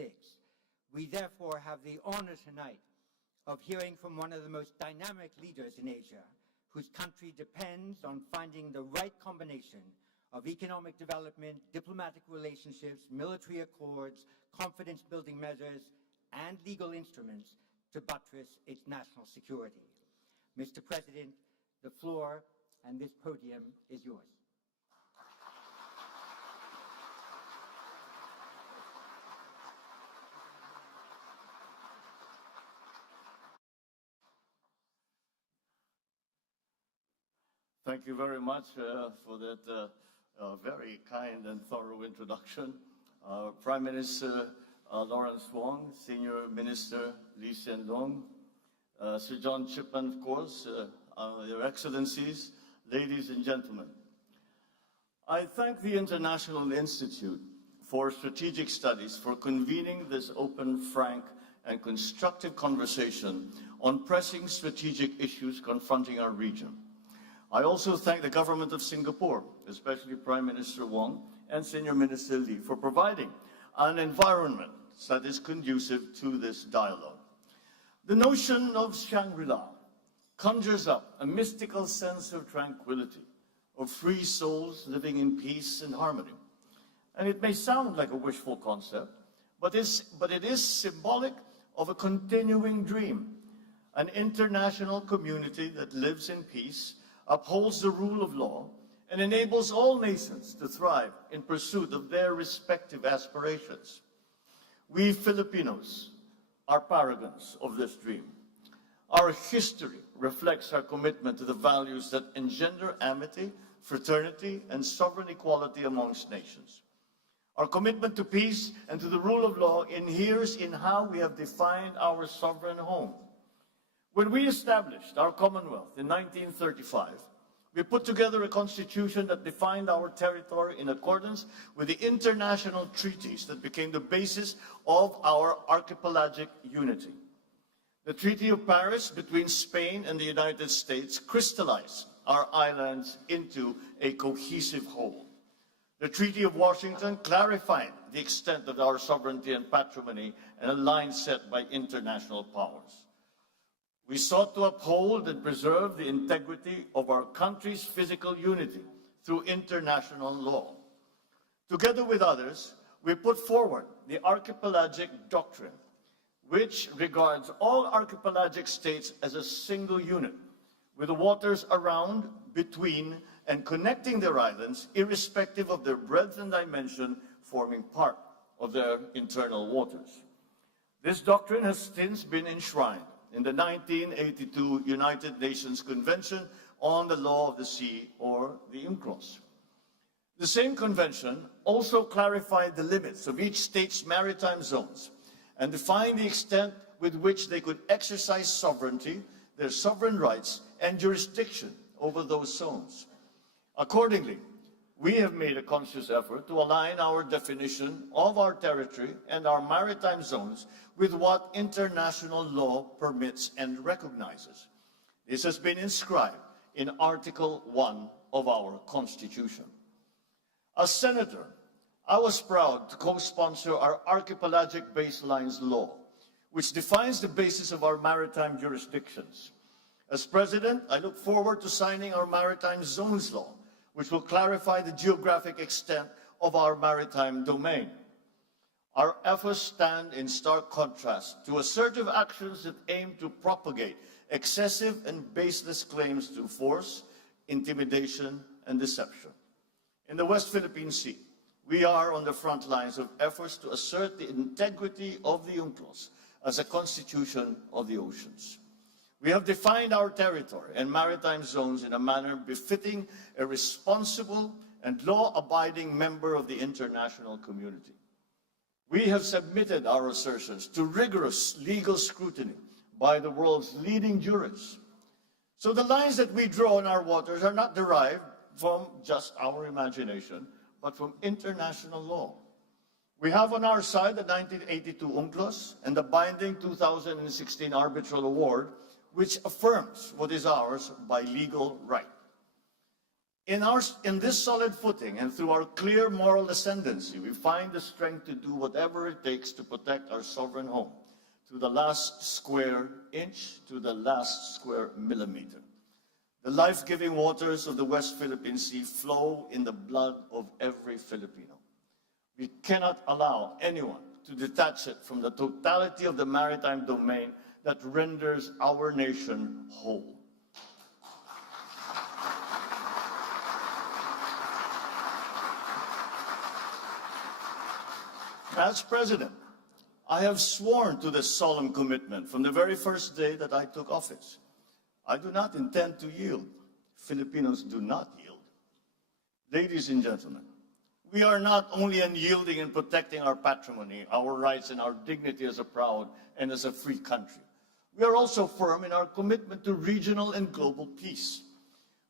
2026. We therefore have the honor tonight of hearing from one of the most dynamic leaders in Asia, whose country depends on finding the right combination of economic development, diplomatic relationships, military accords, confidence-building measures, and legal instruments to buttress its national security. Mr. President, the floor and this podium is yours. Thank you very much for that very kind and thorough introduction. Prime Minister Lawrence Wong, Senior Minister Lee Hsien Loong, Sir John Chipman, of course, Your Excellencies, ladies and gentlemen. I thank the International Institute for Strategic Studies for convening this open, frank, and constructive conversation on pressing strategic issues confronting our region. I also thank the government of Singapore, especially Prime Minister Wong and Senior Minister Lee, for providing an environment that is conducive to this dialogue. The notion of Shangri-La conjures up a mystical sense of tranquility, of free souls living in peace and harmony. And it may sound like a wishful concept, but it is symbolic of a continuing dream, an international community that lives in peace, upholds the rule of law, and enables all nations to thrive in pursuit of their respective aspirations. We Filipinos are paragons of this dream. Our history reflects our commitment to the values that engender amity, fraternity, and sovereign equality amongst nations. Our commitment to peace and to the rule of law inheres in how we have defined our sovereign home. When we established our Commonwealth in 1935, we put together a constitution that defined our territory in accordance with the international treaties that became the basis of our archipelagic unity. The Treaty of Paris between Spain and the United States crystallized our islands into a cohesive whole. The Treaty of Washington clarified the extent of our sovereignty and patrimony and a line set by international powers. We sought to uphold and preserve the integrity of our country's physical unity through international law. Together with others, we put forward the Archipelagic Doctrine, which regards all archipelagic states as a single unit, with the waters around, between, and connecting their islands, irrespective of their breadth and dimension, forming part of their internal waters. This doctrine has since been enshrined in the 1982 United Nations Convention on the Law of the Sea, or the UNCLOS. The same convention also clarified the limits of each state's maritime zones and defined the extent with which they could exercise sovereignty, their sovereign rights, and jurisdiction over those zones. Accordingly, we have made a conscious effort to align our definition of our territory and our maritime zones with what international law permits and recognizes. This has been inscribed in Article 1 of our Constitution. As Senator, I was proud to co-sponsor our Archipelagic Baselines Law, which defines the basis of our maritime jurisdictions. As President, I look forward to signing our Maritime Zones Law, which will clarify the geographic extent of our maritime domain. Our efforts stand in stark contrast to assertive actions that aim to propagate excessive and baseless claims to force, intimidation, and deception. In the West Philippine Sea, we are on the front lines of efforts to assert the integrity of the UNCLOS as a constitution of the oceans. We have defined our territory and maritime zones in a manner befitting a responsible and law-abiding member of the international community. We have submitted our assertions to rigorous legal scrutiny by the world's leading jurists. So the lines that we draw in our waters are not derived from just our imagination, but from international law. We have on our side the 1982 UNCLOS and the binding 2016 Arbitral Award, which affirms what is ours by legal right. In this solid footing and through our clear moral ascendancy, we find the strength to do whatever it takes to protect our sovereign home, to the last square inch, to the last square millimeter. The life-giving waters of the West Philippine Sea flow in the blood of every Filipino. We cannot allow anyone to detach it from the totality of the maritime domain that renders our nation whole. As President, I have sworn to this solemn commitment from the very first day that I took office. I do not intend to yield. Filipinos do not yield. Ladies and gentlemen, we are not only unyielding in protecting our patrimony, our rights, and our dignity as a proud and as a free country. We are also firm in our commitment to regional and global peace.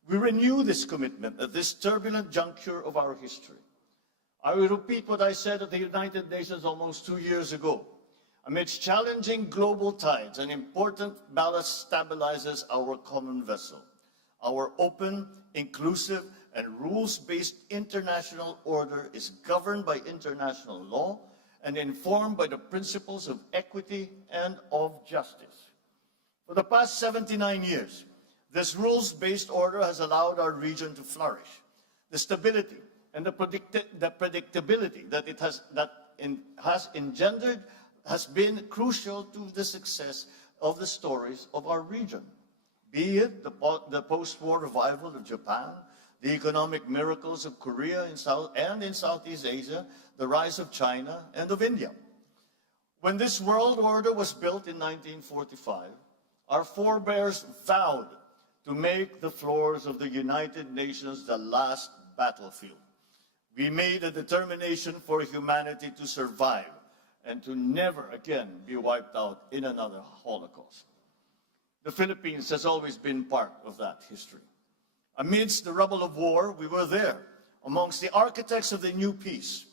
We renew this commitment at this turbulent juncture of our history. I will repeat what I said at the United Nations almost 2 years ago. Amidst challenging global tides, an important ballast stabilizes our common vessel. Our open, inclusive, and rules-based international order is governed by international law and informed by the principles of equity and of justice. For the past 79 years, this rules-based order has allowed our region to flourish. The stability and the predictability that it has engendered has been crucial to the success of the stories of our region. Be it the post-war revival of Japan, the economic miracles of Korea in Southeast Asia, the rise of China and of India. When this world order was built in 1945, our forebears vowed to make the floors of the United Nations the last battlefield. We made a determination for humanity to survive and to never again be wiped out in another Holocaust. The Philippines has always been part of that history. Amidst the rubble of war, we were there, amongst the architects of the new peace.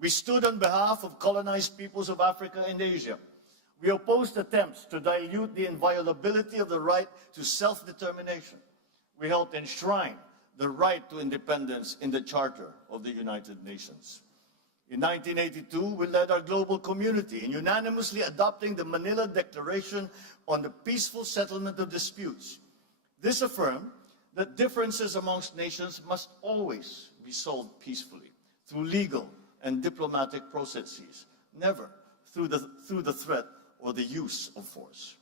We stood on behalf of colonized peoples of Africa and Asia. We opposed attempts to dilute the inviolability of the right to self-determination. We helped enshrine the right to independence in the Charter of the United Nations. In 1982, we led our global community in unanimously adopting the Manila Declaration on the Peaceful Settlement of Disputes. This affirmed that differences amongst nations must always be solved peacefully through legal and diplomatic processes, never through the threat or the use of force.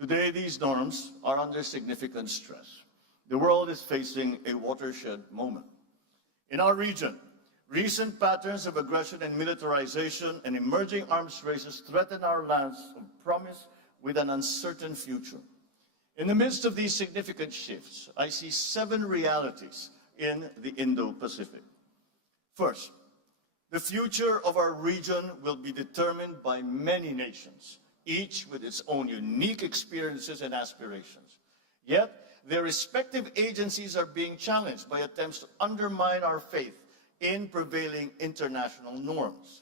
Today, these norms are under significant stress. The world is facing a watershed moment. In our region, recent patterns of aggression and militarization and emerging arms races threaten our lands of promise with an uncertain future. In the midst of these significant shifts, I see 7 realities in the Indo-Pacific. First, the future of our region will be determined by many nations, each with its own unique experiences and aspirations. Yet, their respective agencies are being challenged by attempts to undermine our faith in prevailing international norms.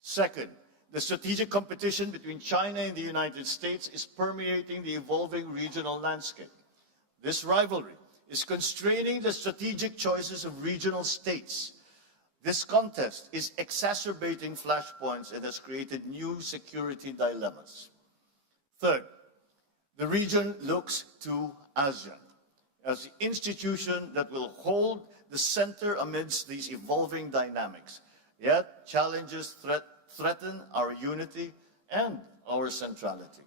Second, the strategic competition between China and the United States is permeating the evolving regional landscape. This rivalry is constraining the strategic choices of regional states. This contest is exacerbating flashpoints and has created new security dilemmas. Third, the region looks to ASEAN as the institution that will hold the center amidst these evolving dynamics. Yet, challenges threaten our unity and our centrality.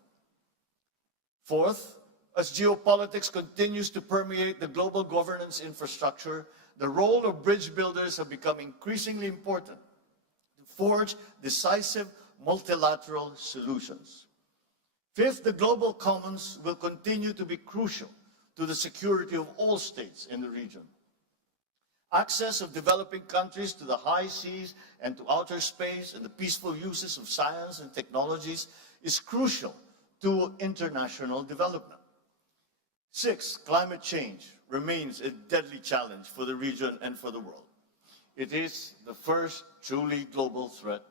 Fourth, as geopolitics continues to permeate the global governance infrastructure, the role of bridge builders have become increasingly important to forge decisive multilateral solutions. Fifth, the global commons will continue to be crucial to the security of all states in the region. Access of developing countries to the high seas and to outer space and the peaceful uses of science and technologies is crucial to international development. Sixth, climate change remains a deadly challenge for the region and for the world. It is the first truly global threat,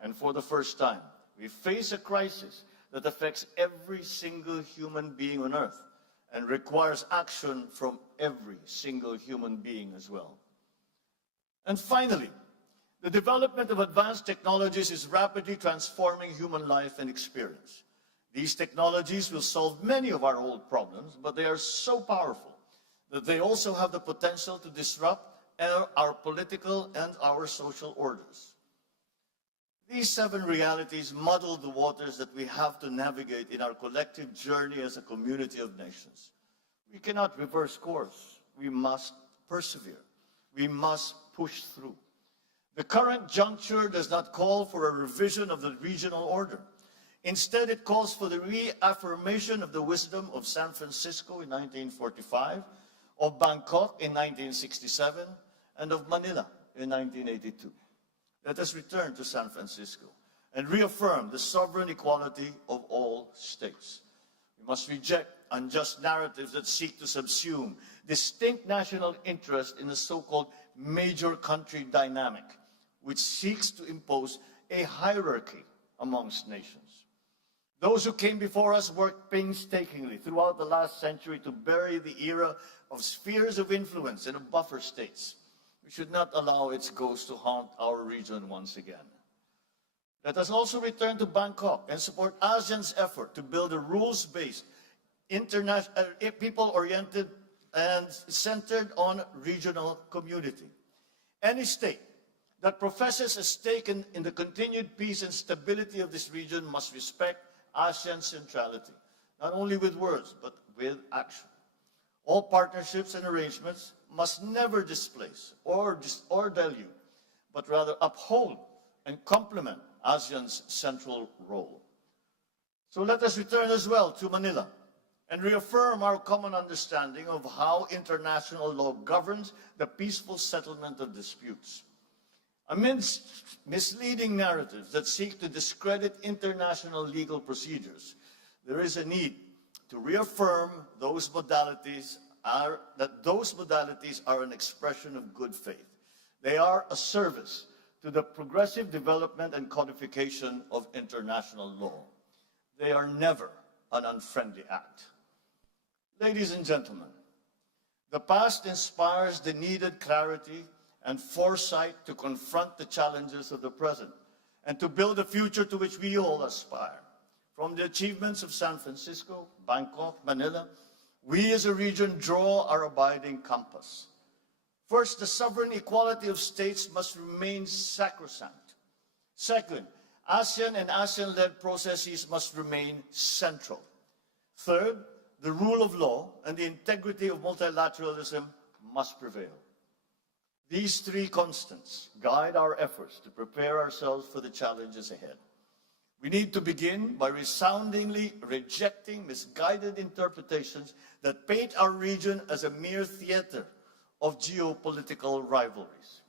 and for the first time, we face a crisis that affects every single human being on Earth and requires action from every single human being as well. And finally, the development of advanced technologies is rapidly transforming human life and experience. These technologies will solve many of our old problems, but they are so powerful that they also have the potential to disrupt our political and our social orders. These 7 realities muddle the waters that we have to navigate in our collective journey as a community of nations. We cannot reverse course. We must persevere. We must push through. The current juncture does not call for a revision of the regional order. Instead, it calls for the reaffirmation of the wisdom of San Francisco in 1945, of Bangkok in 1967, and of Manila in 1982. Let us return to San Francisco and reaffirm the sovereign equality of all states. We must reject unjust narratives that seek to subsume distinct national interest in the so-called major country dynamic, which seeks to impose a hierarchy amongst nations. Those who came before us worked painstakingly throughout the last century to bury the era of spheres of influence and of buffer states. We should not allow its ghost to haunt our region once again. Let us also return to Bangkok and support ASEAN's effort to build a rules-based, people-oriented, and centered on regional community. Any state that professes a stake in the continued peace and stability of this region must respect ASEAN centrality, not only with words, but with action. All partnerships and arrangements must never displace or dilute, but rather uphold and complement ASEAN's central role. So let us return as well to Manila and reaffirm our common understanding of how international law governs the peaceful settlement of disputes. Amidst misleading narratives that seek to discredit international legal procedures, there is a need to reaffirm those modalities are an expression of good faith. They are a service to the progressive development and codification of international law. They are never an unfriendly act. Ladies and gentlemen, the past inspires the needed clarity and foresight to confront the challenges of the present and to build a future to which we all aspire. From the achievements of San Francisco, Bangkok, Manila, we as a region draw our abiding compass. First, the sovereign equality of states must remain sacrosanct. Second, ASEAN and ASEAN-led processes must remain central. Third, the rule of law and the integrity of multilateralism must prevail. These 3 constants guide our efforts to prepare ourselves for the challenges ahead. We need to begin by resoundingly rejecting misguided interpretations that paint our region as a mere theater of geopolitical rivalries.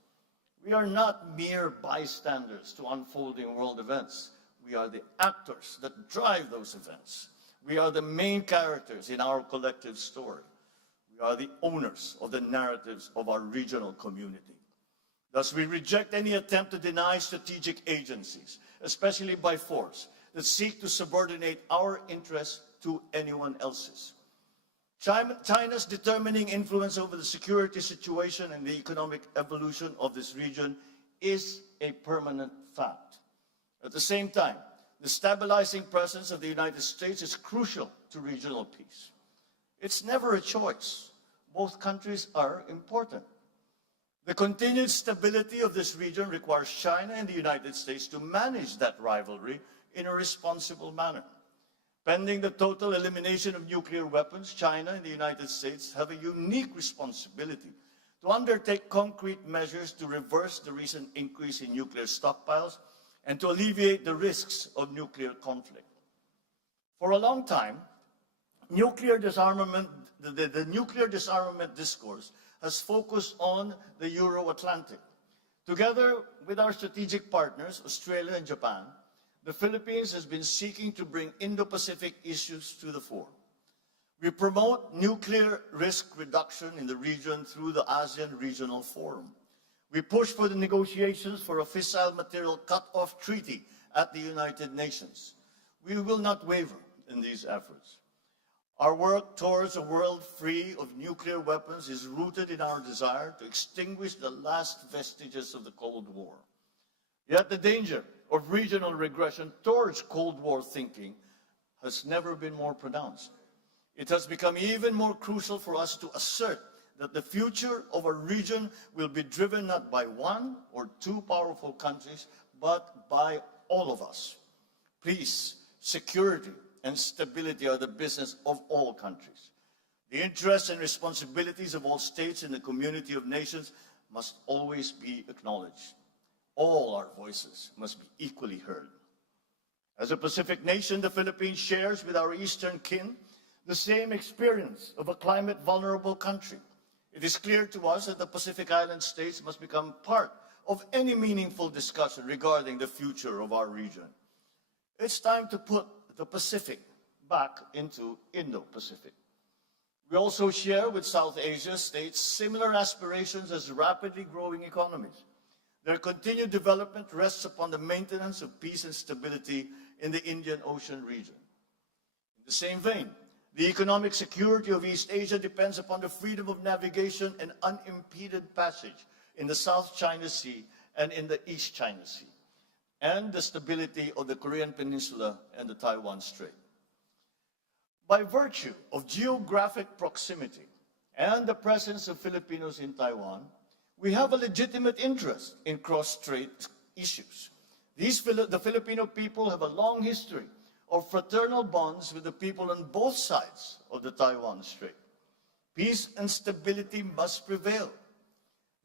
We are not mere bystanders to unfolding world events. We are the actors that drive those events. We are the main characters in our collective story. We are the owners of the narratives of our regional community. Thus, we reject any attempt to deny strategic agencies, especially by force, that seek to subordinate our interests to anyone else's. China's determining influence over the security situation and the economic evolution of this region is a permanent fact. At the same time, the stabilizing presence of the United States is crucial to regional peace. It's never a choice. Both countries are important. The continued stability of this region requires China and the United States to manage that rivalry in a responsible manner. Pending the total elimination of nuclear weapons, China and the United States have a unique responsibility to undertake concrete measures to reverse the recent increase in nuclear stockpiles and to alleviate the risks of nuclear conflict. For a long time, the nuclear disarmament discourse has focused on the Euro-Atlantic. Together with our strategic partners, Australia and Japan, the Philippines has been seeking to bring Indo-Pacific issues to the fore. We promote nuclear risk reduction in the region through the ASEAN Regional Forum. We push for the negotiations for a fissile material cut-off treaty at the United Nations. We will not waver in these efforts. Our work towards a world free of nuclear weapons is rooted in our desire to extinguish the last vestiges of the Cold War. Yet the danger of regional regression towards Cold War thinking has never been more pronounced. It has become even more crucial for us to assert that the future of our region will be driven not by one or two powerful countries, but by all of us. Peace, security, and stability are the business of all countries. The interests and responsibilities of all states in the community of nations must always be acknowledged. All our voices must be equally heard. As a Pacific nation, the Philippines shares with our eastern kin the same experience of a climate-vulnerable country. It is clear to us that the Pacific Island states must become part of any meaningful discussion regarding the future of our region. It's time to put the Pacific back into Indo-Pacific. We also share with South Asia states similar aspirations as rapidly growing economies. Their continued development rests upon the maintenance of peace and stability in the Indian Ocean region. In the same vein, the economic security of East Asia depends upon the freedom of navigation and unimpeded passage in the South China Sea and in the East China Sea, and the stability of the Korean Peninsula and the Taiwan Strait. By virtue of geographic proximity and the presence of Filipinos in Taiwan, we have a legitimate interest in cross-strait issues. The Filipino people have a long history of fraternal bonds with the people on both sides of the Taiwan Strait. Peace and stability must prevail.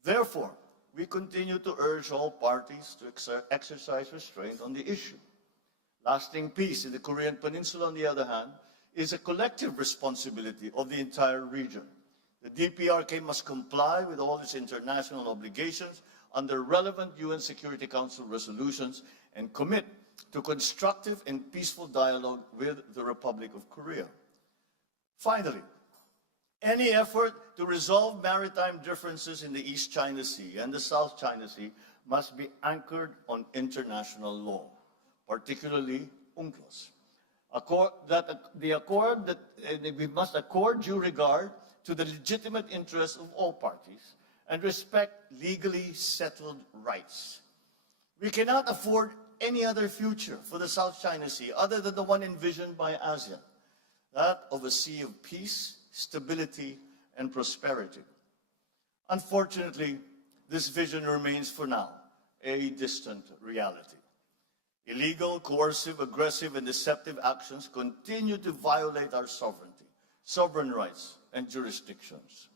Therefore, we continue to urge all parties to exercise restraint on the issue. Lasting peace in the Korean Peninsula, on the other hand, is a collective responsibility of the entire region. The DPRK must comply with all its international obligations under relevant UN Security Council resolutions and commit to constructive and peaceful dialogue with the Republic of Korea. Finally, any effort to resolve maritime differences in the East China Sea and the South China Sea must be anchored on international law, particularly UNCLOS. We must accord due regard to the legitimate interests of all parties and respect legally settled rights. We cannot afford any other future for the South China Sea other than the one envisioned by ASEAN, that of a sea of peace, stability, and prosperity. Unfortunately, this vision remains for now a distant reality. Illegal, coercive, aggressive, and deceptive actions continue to violate our sovereignty, sovereign rights, and jurisdictions.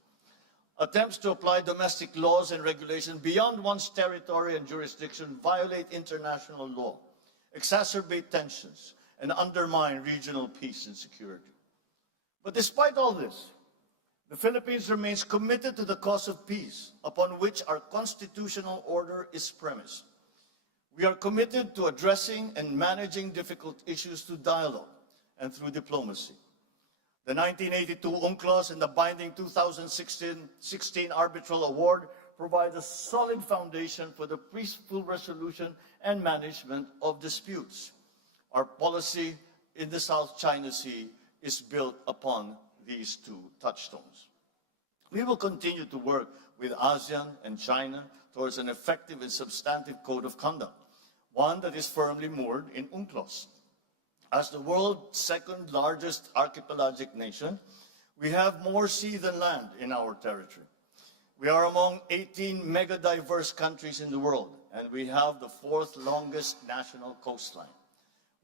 Attempts to apply domestic laws and regulations beyond one's territory and jurisdiction violate international law, exacerbate tensions, and undermine regional peace and security. But despite all this, the Philippines remains committed to the cause of peace, upon which our constitutional order is premised. We are committed to addressing and managing difficult issues through dialogue and through diplomacy. The 1982 UNCLOS and the binding 2016 Arbitral Award provide a solid foundation for the peaceful resolution and management of disputes. Our policy in the South China Sea is built upon these two touchstones. We will continue to work with ASEAN and China towards an effective and substantive code of conduct, one that is firmly moored in UNCLOS. As the world's second largest archipelagic nation, we have more sea than land in our territory. We are among 18 mega-diverse countries in the world, and we have the fourth longest national coastline.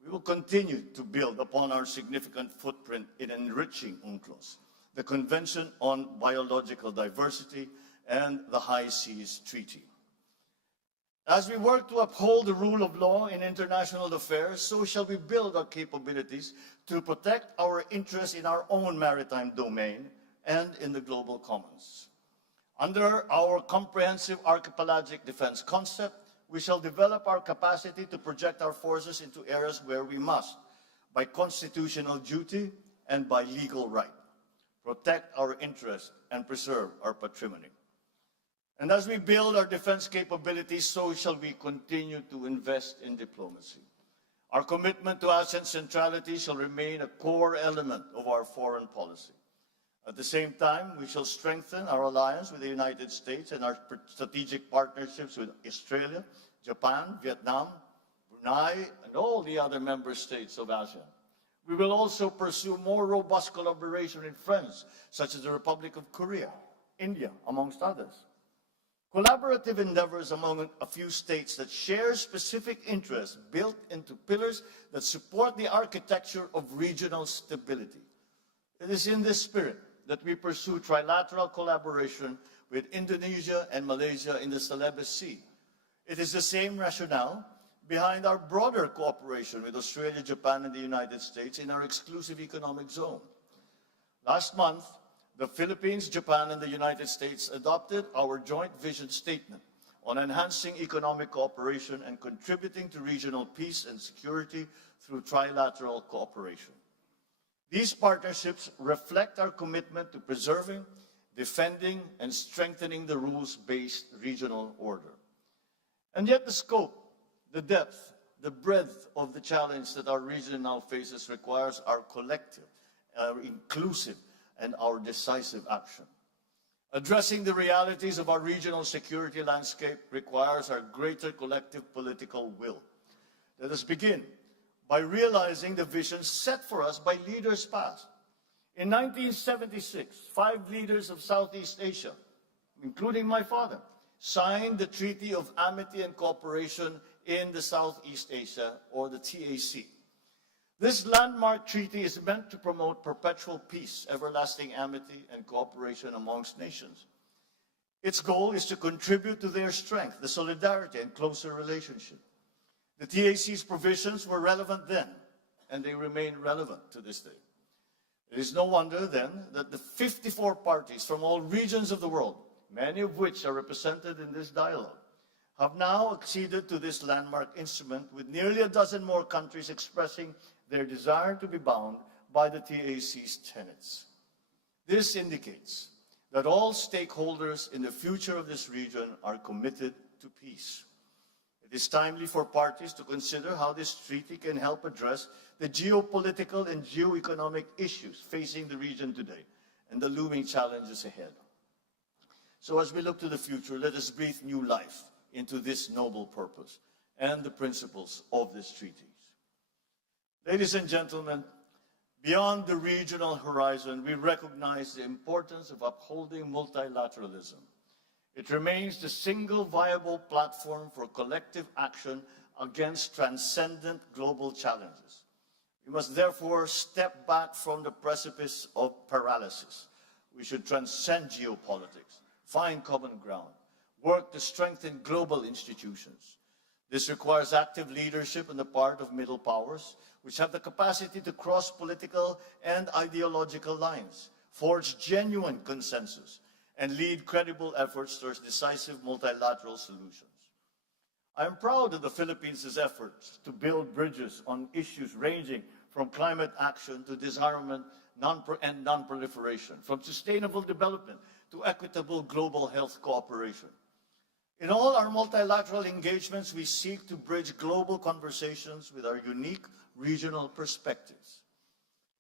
We will continue to build upon our significant footprint in enriching UNCLOS, the Convention on Biological Diversity, and the High Seas Treaty. As we work to uphold the rule of law in international affairs, so shall we build our capabilities to protect our interests in our own maritime domain and in the global commons. Under our comprehensive archipelagic defense concept, we shall develop our capacity to project our forces into areas where we must, by constitutional duty and by legal right, protect our interests and preserve our patrimony. And as we build our defense capabilities, so shall we continue to invest in diplomacy. Our commitment to ASEAN centrality shall remain a core element of our foreign policy. At the same time, we shall strengthen our alliance with the United States and our strategic partnerships with Australia, Japan, Vietnam, Brunei, and all the other member states of ASEAN. We will also pursue more robust collaboration with friends, such as the Republic of Korea, India, amongst others. Collaborative endeavors among a few states that share specific interests built into pillars that support the architecture of regional stability. It is in this spirit that we pursue trilateral collaboration with Indonesia and Malaysia in the Celebes Sea. It is the same rationale behind our broader cooperation with Australia, Japan, and the United States in our exclusive economic zone. Last month, the Philippines, Japan, and the United States adopted our joint vision statement on enhancing economic cooperation and contributing to regional peace and security through trilateral cooperation. These partnerships reflect our commitment to preserving, defending, and strengthening the rules-based regional order. And yet the scope, the depth, the breadth of the challenge that our region now faces requires our collective, our inclusive, and our decisive action. Addressing the realities of our regional security landscape requires our greater collective political will. Let us begin by realizing the vision set for us by leaders past. In 1976, 5 leaders of Southeast Asia, including my father, signed the Treaty of Amity and Cooperation in the Southeast Asia, or the TAC. This landmark treaty is meant to promote perpetual peace, everlasting amity, and cooperation amongst nations. Its goal is to contribute to their strength, the solidarity, and closer relationship. The TAC's provisions were relevant then, and they remain relevant to this day. It is no wonder then that the 54 parties from all regions of the world, many of which are represented in this dialogue, have now acceded to this landmark instrument, with nearly a dozen more countries expressing their desire to be bound by the TAC's tenets. This indicates that all stakeholders in the future of this region are committed to peace. It is timely for parties to consider how this treaty can help address the geopolitical and geoeconomic issues facing the region today and the looming challenges ahead. So as we look to the future, let us breathe new life into this noble purpose and the principles of this treaty. Ladies and gentlemen, beyond the regional horizon, we recognize the importance of upholding multilateralism. It remains the single viable platform for collective action against transcendent global challenges. We must therefore step back from the precipice of paralysis. We should transcend geopolitics, find common ground, work to strengthen global institutions. This requires active leadership on the part of middle powers, which have the capacity to cross political and ideological lines, forge genuine consensus, and lead credible efforts towards decisive multilateral solutions. I am proud of the Philippines' efforts to build bridges on issues ranging from climate action to disarmament and non-proliferation, from sustainable development to equitable global health cooperation. In all our multilateral engagements, we seek to bridge global conversations with our unique regional perspectives.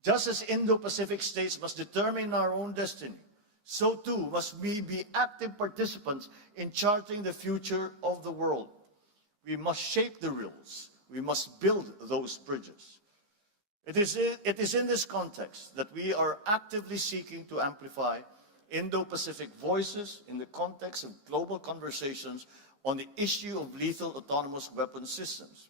Just as Indo-Pacific states must determine our own destiny, so too must we be active participants in charting the future of the world. We must shape the rules. We must build those bridges. It is in this context that we are actively seeking to amplify Indo-Pacific voices in the context of global conversations on the issue of lethal autonomous weapon systems.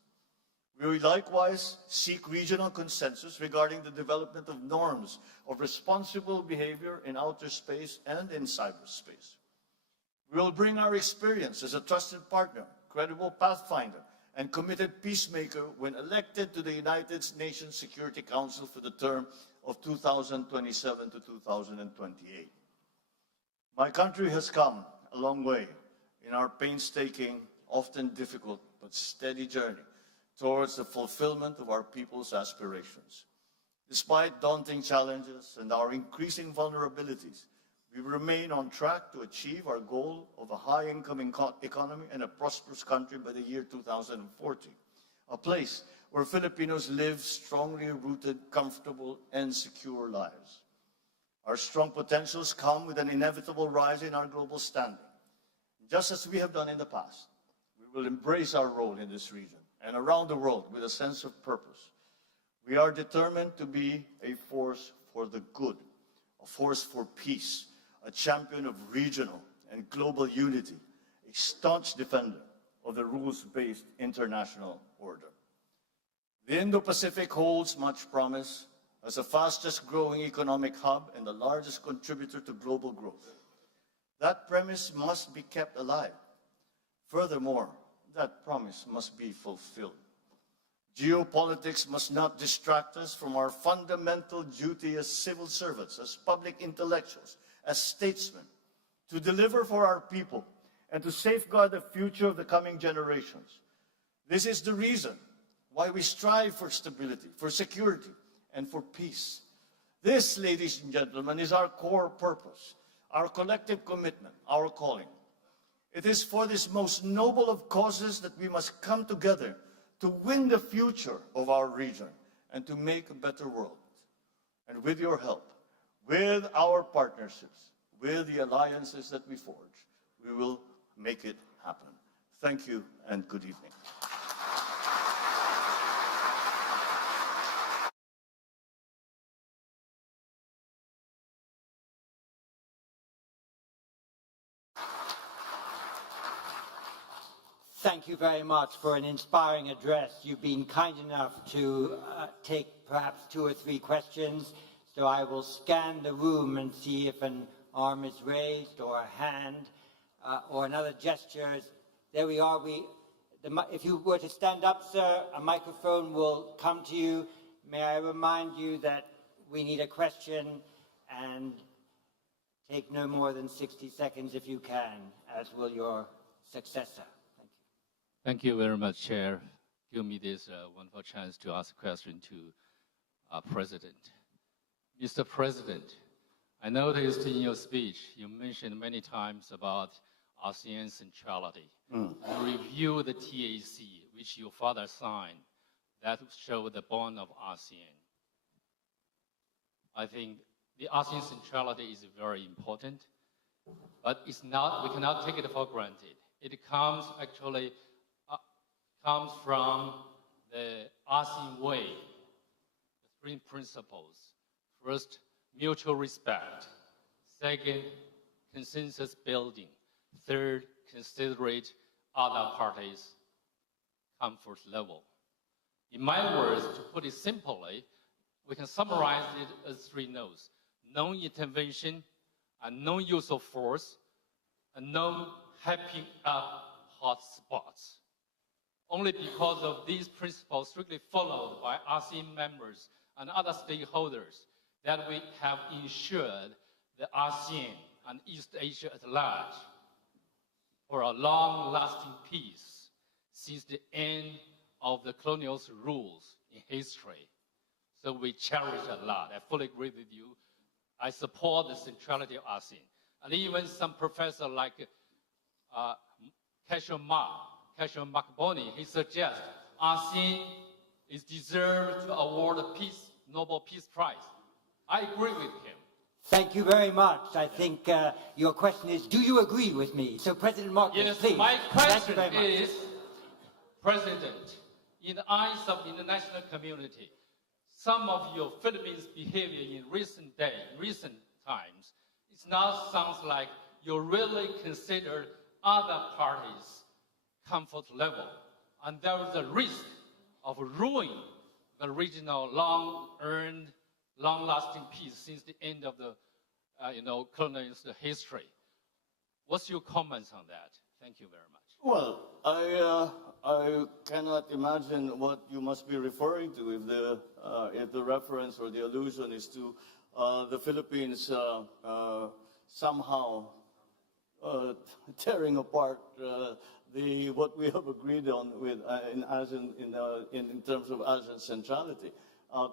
We will likewise seek regional consensus regarding the development of norms of responsible behavior in outer space and in cyberspace. We will bring our experience as a trusted partner, credible pathfinder, and committed peacemaker when elected to the United Nations Security Council for the term of 2027 to 2028. My country has come a long way in our painstaking, often difficult, but steady journey towards the fulfillment of our people's aspirations. Despite daunting challenges and our increasing vulnerabilities, we remain on track to achieve our goal of a high-income economy and a prosperous country by the year 2040, a place where Filipinos live strongly rooted, comfortable, and secure lives. Our strong potentials come with an inevitable rise in our global standing. Just as we have done in the past, we will embrace our role in this region and around the world with a sense of purpose. We are determined to be a force for the good, a force for peace, a champion of regional and global unity, a staunch defender of the rules-based international order. The Indo-Pacific holds much promise as the fastest growing economic hub and the largest contributor to global growth. That premise must be kept alive. Furthermore, that promise must be fulfilled. Geopolitics must not distract us from our fundamental duty as civil servants, as public intellectuals, as statesmen, to deliver for our people and to safeguard the future of the coming generations. This is the reason why we strive for stability, for security, and for peace. This, ladies and gentlemen, is our core purpose, our collective commitment, our calling. It is for this most noble of causes that we must come together to win the future of our region and to make a better world. And with your help, with our partnerships, with the alliances that we forge, we will make it happen. Thank you and good evening. Thank you very much for an inspiring address. You've been kind enough to take perhaps 2 or 3 questions. So I will scan the room and see if an arm is raised or a hand or another gesture. There we are. If you were to stand up, sir, a microphone will come to you. May I remind you that we need a question and take no more than 60 seconds if you can, as will your successor. Thank you very much, Chair. Give me this wonderful chance to ask a question to President. Mr. President, I noticed in your speech you mentioned many times about ASEAN centrality. And review the TAC, which your father signed, that show the bond of ASEAN. I think the ASEAN centrality is very important, but it's not, we cannot take it for granted. It comes actually comes from the ASEAN way, the 3 principles. First, mutual respect. Second, consensus building. Third, considerate other parties' comfort level. In my words, to put it simply, we can summarize it as 3 no's: non-intervention, and non-use of force, and non-hyping up hot spots. Only because of these principles strictly followed by ASEAN members and other stakeholders that we have ensured the ASEAN and East Asia at large for a long-lasting peace since the end of the colonial rules in history. So we cherish a lot. I fully agree with you. I support the centrality of ASEAN. And even some professor like Cashion Makboni, he suggests ASEAN is deserved to award a Nobel Peace Prize. I agree with him. Thank you very much. I think your question is, do you agree with me? So President Marcos, yes, please. My question is, President, in the eyes of the international community, some of your Philippines behavior in recent times, it now sounds like you really consider other parties' comfort level, and there is a risk of ruining the regional long-earned, long-lasting peace since the end of the colonial history. What's your comments on that? Thank you very much. Well, I cannot imagine what you must be referring to if the reference or the allusion is to the Philippines somehow tearing apart what we have agreed on with in terms of ASEAN centrality.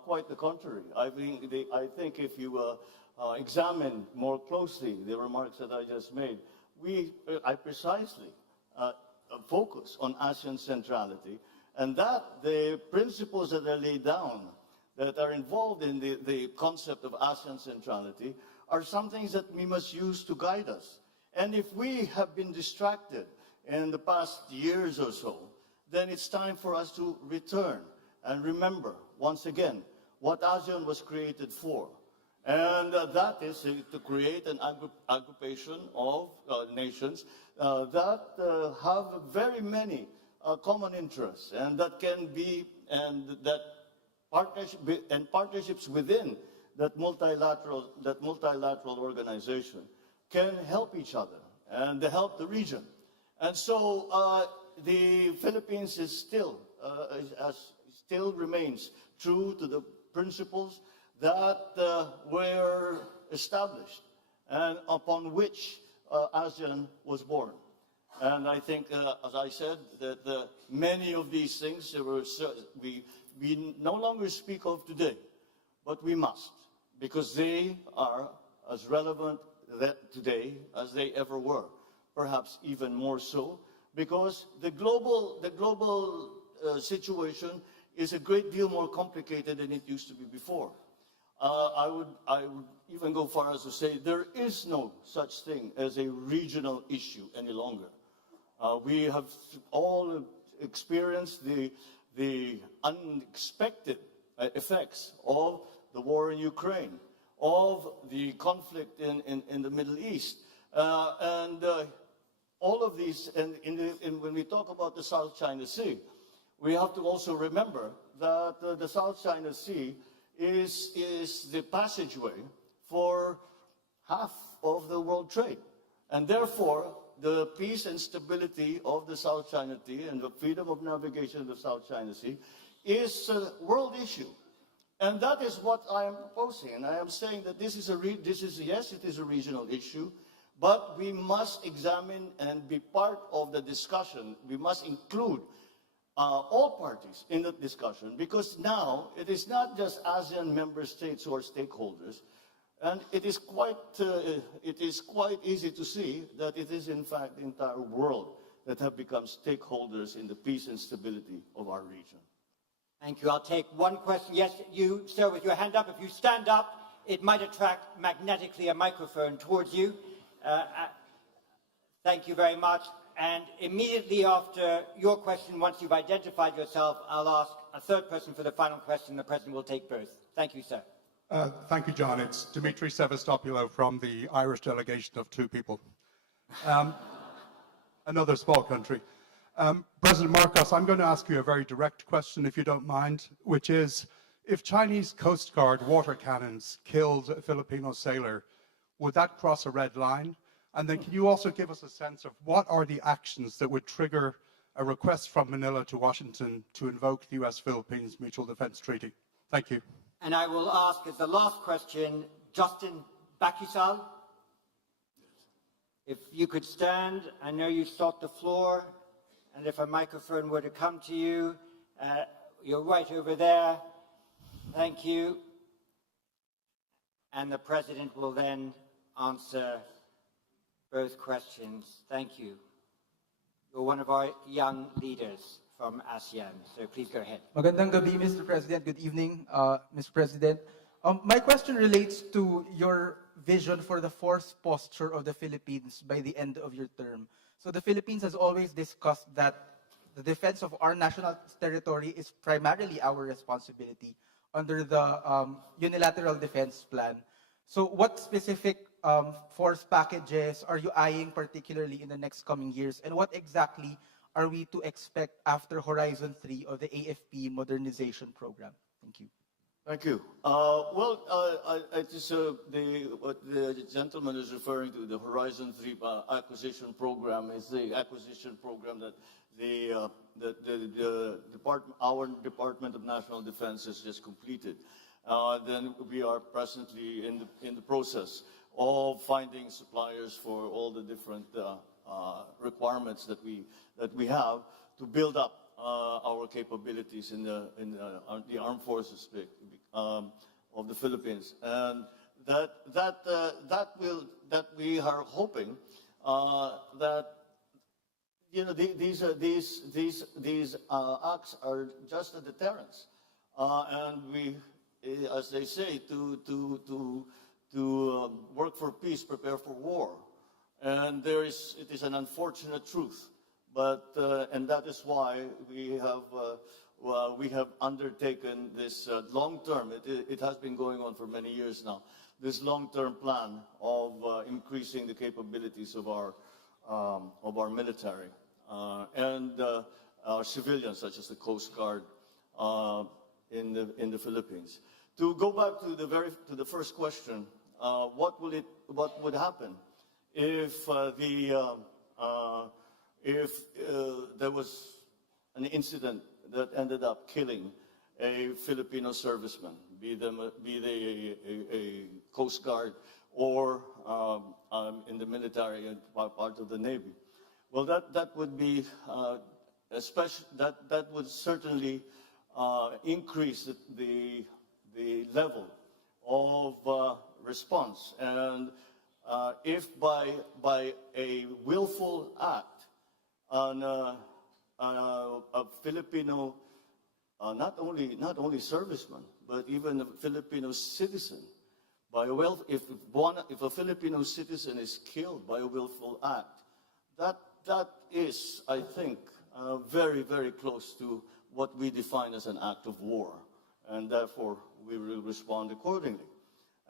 Quite the contrary. I think if you examine more closely the remarks that I just made, I precisely focus on ASEAN centrality And that the principles that are laid down that are involved in the concept of ASEAN centrality are some things that we must use to guide us. And if we have been distracted in the past years or so, then it's time for us to return and remember, once again, what ASEAN was created for. And that is to create an aggregation of nations that have very many common interests, and that can be, and that partnerships within that multilateral organization can help each other and help the region. And so the Philippines is still remains true to the principles that were established and upon which ASEAN was born. And I think, as I said, that many of these things we no longer speak of today, but we must, because they are as relevant today as they ever were, perhaps even more so, because the global situation is a great deal more complicated than it used to be before. I would even go far as to say there is no such thing as a regional issue any longer. We have all experienced the unexpected effects of the war in Ukraine, of the conflict in the Middle East, and all of these. And when we talk about the South China Sea, we have to also remember that the South China Sea is the passageway for half of the world trade, and therefore the peace and stability of the South China Sea and the freedom of navigation of the South China Sea is a world issue. And that is what I am proposing. And I am saying that yes, it is a regional issue, but we must examine and be part of the discussion. We must include all parties in the discussion, because now it is not just ASEAN member states who are stakeholders. And it is quite easy to see that it is, in fact, the entire world that have become stakeholders in the peace and stability of our region. Thank you. I'll take one question. Yes, you, sir, with your hand up. If you stand up, it might attract magnetically a microphone towards you. Thank you very much. And immediately after your question, once you've identified yourself, I'll ask a third person for the final question. The President will take both. Thank you, sir. Thank you, John. It's Dimitri Sevastopoulos from the Irish delegation of two people. Another small country. President Marcos, I'm going to ask you a very direct question, if you don't mind, which is, if Chinese Coast Guard water cannons killed a Filipino sailor, would that cross a red line? And then can you also give us a sense of what are the actions that would trigger a request from Manila to Washington to invoke the U.S.-Philippines Mutual Defense Treaty? Thank you. And I will ask, as the last question, Justin Bakisal. If you could stand, I know you sought the floor, and if a microphone were to come to you, you're right over there. Thank you. And the President will then answer both questions. Thank you. You're one of our young leaders from ASEAN, so please go ahead. Magandang gabi, Mr. President. Good evening, Mr. President. My question relates to your vision for the force posture of the Philippines by the end of your term. So the Philippines has always discussed that the defense of our national territory is primarily our responsibility under the Unilateral Defense Plan. So what specific force packages are you eyeing particularly in the next coming years, and what exactly are we to expect after Horizon 3 of the AFP modernization program? Thank you. Thank you. It is what the gentleman is referring to, the Horizon 3 acquisition program, is the acquisition program that our Department of National Defense has just completed. Then we are presently in the process of finding suppliers for all the different requirements that we have to build up our capabilities in the armed forces of the Philippines, and that we are hoping that you know, these acts are just a deterrence, and we, as they say, to work for peace, prepare for war, and it is an unfortunate truth, but and that is why we have undertaken this long-term. It has been going on for many years now. This long-term plan of increasing the capabilities of our military and our civilians, such as the Coast Guard in the Philippines. To go back to the first question, what would happen if there was an incident that ended up killing a Filipino serviceman, be they a Coast Guard or in the military and part of the Navy? Well, that would be that would certainly increase the level of response, and if by a willful act on a Filipino, not only serviceman, but even a Filipino citizen, if a Filipino citizen is killed by a willful act, that is, I think, very, very close to what we define as an act of war, and therefore we will respond accordingly.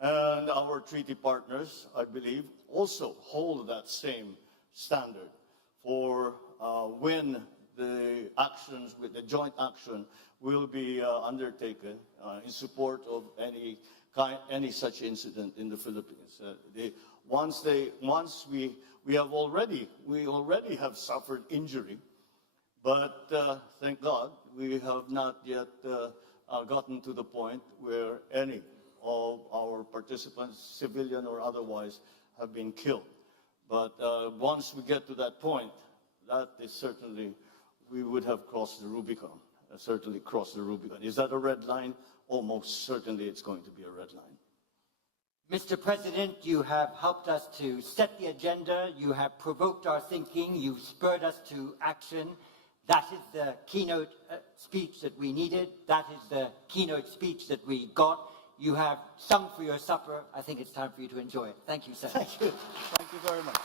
And our treaty partners, I believe, also hold that same standard for when the actions, with the joint action, will be undertaken in support of any such incident in the Philippines. We already have suffered injury, but thank God we have not yet gotten to the point where any of our participants, civilian or otherwise, have been killed. But once we get to that point, that is certainly, we would have crossed the Rubicon, certainly crossed the Rubicon. Is that a red line? Almost certainly it's going to be a red line. Mr. President, you have helped us to set the agenda. You have provoked our thinking. You've spurred us to action. That is the keynote speech that we needed. That is the keynote speech that we got. You have sung for your supper. I think it's time for you to enjoy it. Thank you, sir. Thank you. Thank you very much.